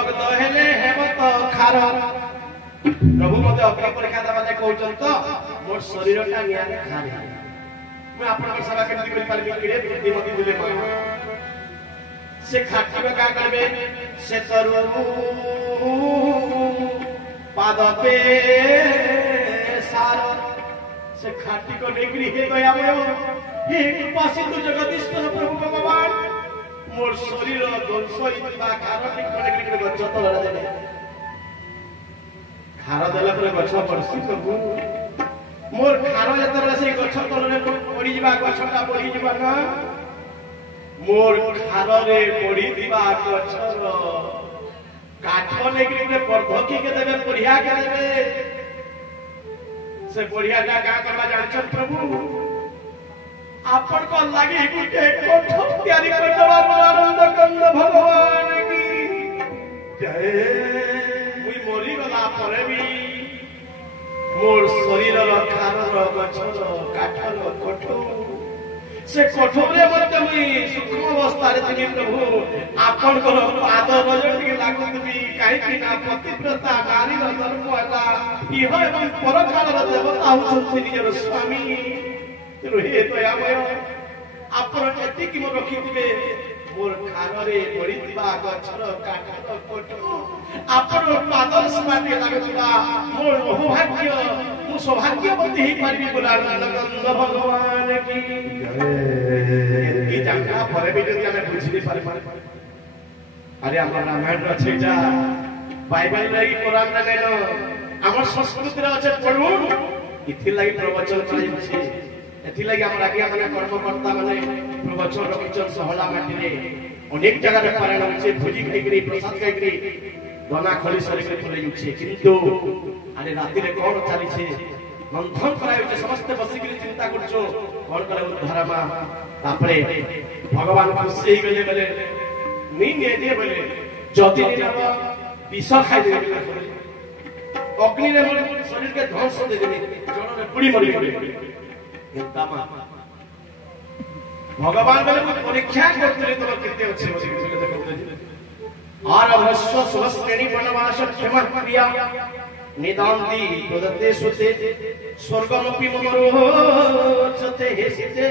दग्ध हेले हेमत खार प्रभु मते अग्नि परीक्षा देवा कहउछन तो मोर शरीरटा निया खारे मैं आपन सेवा केमति करि पारबी किरे बुद्धिमती दिले से खाटिबा का करबे से तरु पाद पे सार से खाटी को नेगरी हे गया हे कृपासित जगदीश्वर प्रभु भगवान मोर शरीर दोलसई बा खारटी कनेगरी गछ तलरे देले खार देला पर गछ पड़सी प्रभु मोर खार जतरे से गछ तलरे पड़ी जिबा गछटा पड़ी जिबा ना मोर खार रे पड़ी दिबा गछर काठ नेगरी पर्धकी के देबे परिया के देबे से बढ़िया जा का करबा जानछन प्रभु आपन को लागी गुटे कोठ तैयारी कर दवा आनंद कंद भगवान की जय मुई मोरी गला परे भी मोर शरीर रो खार रो गछर काठर कोठ से कोठरे मते मुई सूक्ष्म अवस्था रे थिनि प्रभु आपन को पाद बजट के लागत भी काई कि ना पतिव्रता नारी रो धर्म होला इह एवं परकाल रो देवता होछन निजर स्वामी रोहे दयामय आपन एति कि मो रखिथिबे मोर खानरे पड़िथिबा गछर काठर कोठ आपन पादर समाटे लागथिबा मोर बहुभाग्य मु सौभाग्यवती ही पारबी बोला आनंद भगवान की जय जांगा परे भी जदि हमें बुझि पारे अरे हमर रामायण रचेटा बाइबल लागी कुरान ना लेनो हमर संस्कृति रे अछि पढुन इथि लागि प्रवचन चलै छै एथि लागि हम आगे माने कर्मकर्ता माने प्रवचन रखिचन सहला माटी रे अनेक जगह रे पारण होचे भोजी खाइकरी प्रसाद खाइकरी गना खली सरे के फले जुछे किंतु अरे राति रे कोन चली छे मंथन कराय छे समस्त बसिकरी चिंता करछो कोन करे उद्धार मा तापरे भगवान खुशी गले गले नी ने दे बोले जति दिन विष खाइ दे अग्नि रे मोर शरीर के ध्वंस दे देबे जण रे पुड़ी मरि गले हितामा भगवान बोले परीक्षा करते तो केते अछि और अवश्य सुश्रेणी वनवास क्षमा क्रिया निदान्ति प्रदत्ते सुते स्वर्गमपि ममरोचते हेसिते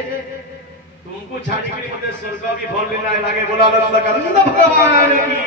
तुमको छाड़ी करी मते स्वर्ग भी भोल लेना लागे बोला आनंद कंद भगवान की।